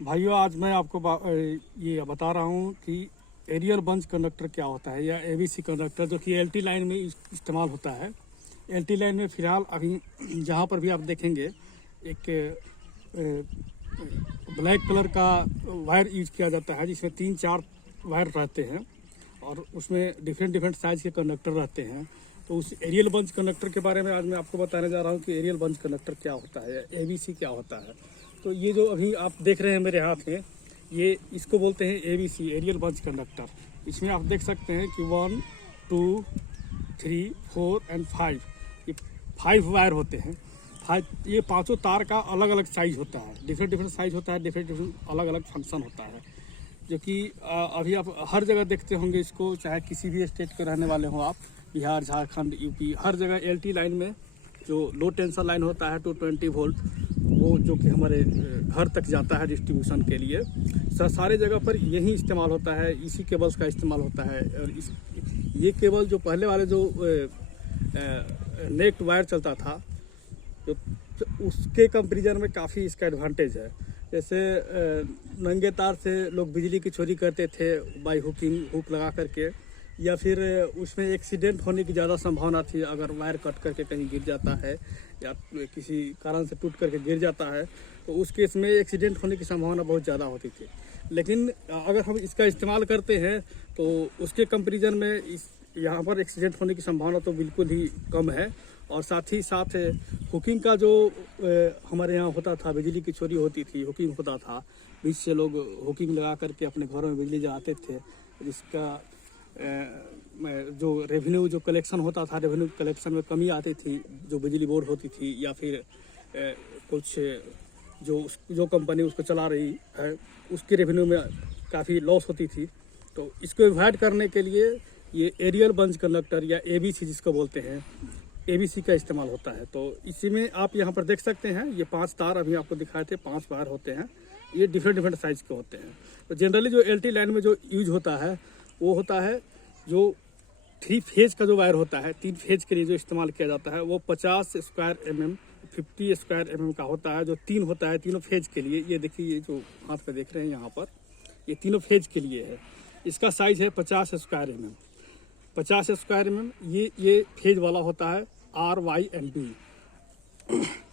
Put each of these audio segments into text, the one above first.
भाइयों, आज मैं आपको ये बता रहा हूँ कि एरियल बंच कंडक्टर क्या होता है, या एबीसी कंडक्टर, जो कि एलटी लाइन में इस्तेमाल होता है। एलटी लाइन में फ़िलहाल अभी जहाँ पर भी आप देखेंगे एक ब्लैक कलर का वायर यूज किया जाता है, जिसमें 3-4 वायर रहते हैं और उसमें डिफरेंट साइज़ के कंडक्टर रहते हैं। तो उस एरियल बंच कंडक्टर के बारे में आज मैं आपको बताने जा रहा हूँ कि एरियल बंच कंडक्टर क्या होता है, एबीसी क्या होता है। तो ये जो अभी आप देख रहे हैं मेरे हाथ में, ये इसको बोलते हैं एबीसी, एरियल बंच कंडक्टर। इसमें आप देख सकते हैं कि 1, 2, 3, 4 एंड 5, ये 5 वायर होते हैं। ये पांचों तार का अलग अलग साइज होता है, डिफरेंट साइज होता है, डिफरेंट अलग अलग फंक्शन होता है, जो कि अभी आप हर जगह देखते होंगे इसको, चाहे किसी भी स्टेट के रहने वाले हो आप, बिहार, झारखंड, यूपी, हर जगह एलटी लाइन में जो लो टेंशन लाइन होता है 220 वोल्ट, वो जो कि हमारे घर तक जाता है डिस्ट्रीब्यूशन के लिए, सारे जगह पर यही इस्तेमाल होता है। इसी केबल्स का इस्तेमाल होता है। और ये केबल जो पहले वाले जो नेट वायर चलता था, तो उसके कंपेरिजन में काफ़ी इसका एडवांटेज है। जैसे नंगे तार से लोग बिजली की चोरी करते थे बाई हुक लगा करके, या फिर उसमें एक्सीडेंट होने की ज़्यादा संभावना थी। अगर वायर कट करके कहीं गिर जाता है या किसी कारण से टूट करके गिर जाता है, तो उस केस में एक्सीडेंट होने की संभावना बहुत ज़्यादा होती थी। लेकिन अगर हम इसका इस्तेमाल करते हैं तो उसके कंपेरिजन में यहाँ पर एक्सीडेंट होने की संभावना तो बिल्कुल ही कम है। और साथ ही साथ हुकिंग का जो हमारे यहाँ होता था, बिजली की चोरी होती थी, हुकिंग होता था, बीच से लोग हुकिंग लगा करके अपने घरों में बिजली जलाते थे, जिसका जो रेवेन्यू जो कलेक्शन होता था, रेवेन्यू कलेक्शन में कमी आती थी, जो बिजली बोर्ड होती थी, या फिर कुछ जो कंपनी उसको चला रही है उसके रेवेन्यू में काफ़ी लॉस होती थी। तो इसको अवॉइड करने के लिए ये एरियल बंच कंडक्टर या एबीसी जिसको बोलते हैं, एबीसी का इस्तेमाल होता है। तो इसी में आप यहाँ पर देख सकते हैं, ये 5 तार अभी आपको दिखाए थे, 5 वायर होते हैं। ये डिफरेंट साइज़ के होते हैं। तो जनरली जो एलटी लाइन में जो यूज होता है वो होता है जो 3 फेज का जो वायर होता है, 3 फेज के लिए जो इस्तेमाल किया जाता है, वो 50 स्क्वायर mm 50 स्क्वायर mm का होता है, जो 3 होता है तीनों फेज के लिए। ये देखिए, ये जो हाथ पे देख रहे हैं यहाँ पर, ये तीनों फेज के लिए है। इसका साइज है 50 स्क्वायर mm। 50 स्क्वायर mm ये फेज वाला होता है, R, Y एंड B।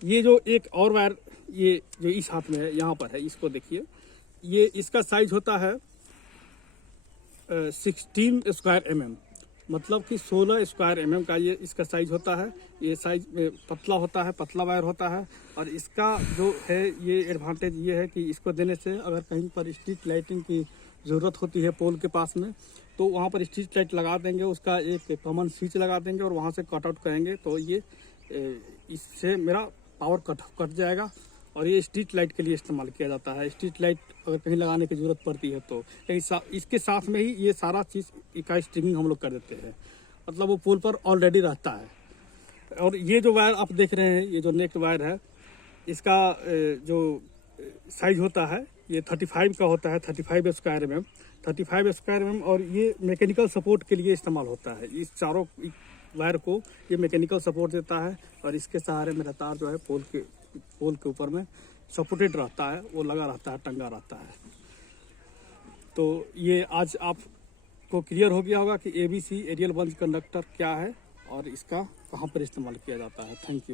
ये जो एक और वायर, ये जो इस हाथ में है, यहाँ पर है, इसको देखिए, ये इसका साइज होता है 16 स्क्वायर mm, मतलब कि 16 स्क्वायर mm का ये इसका साइज होता है। ये साइज पतला होता है, पतला वायर होता है। और इसका जो है ये एडवांटेज ये है कि इसको देने से अगर कहीं पर स्ट्रीट लाइटिंग की ज़रूरत होती है पोल के पास में, तो वहाँ पर स्ट्रीट लाइट लगा देंगे, उसका एक कॉमन स्विच लगा देंगे और वहाँ से कट आउट करेंगे, तो ये इससे मेरा पावर कट जाएगा। और ये स्ट्रीट लाइट के लिए इस्तेमाल किया जाता है। स्ट्रीट लाइट अगर कहीं लगाने की ज़रूरत पड़ती है तो इसके साथ में ही ये सारा चीज़ का स्ट्रिंगिंग हम लोग कर देते हैं, मतलब वो पोल पर ऑलरेडी रहता है। और ये जो वायर आप देख रहे हैं, ये जो नेक वायर है, इसका जो साइज होता है ये 35 का होता है, 35 स्क्वायर mm, 35 स्क्वायर mm। और ये मैकेनिकल सपोर्ट के लिए इस्तेमाल होता है। इस चारों वायर को ये मैकेनिकल सपोर्ट देता है, और इसके सहारे मेरा तार जो है पोल के ऊपर में सपोर्टेड रहता है, वो लगा रहता है, टंगा रहता है। तो ये आज आपको क्लियर हो गया होगा कि एबीसी, एरियल बंच कंडक्टर क्या है और इसका कहाँ पर इस्तेमाल किया जाता है। Thank you.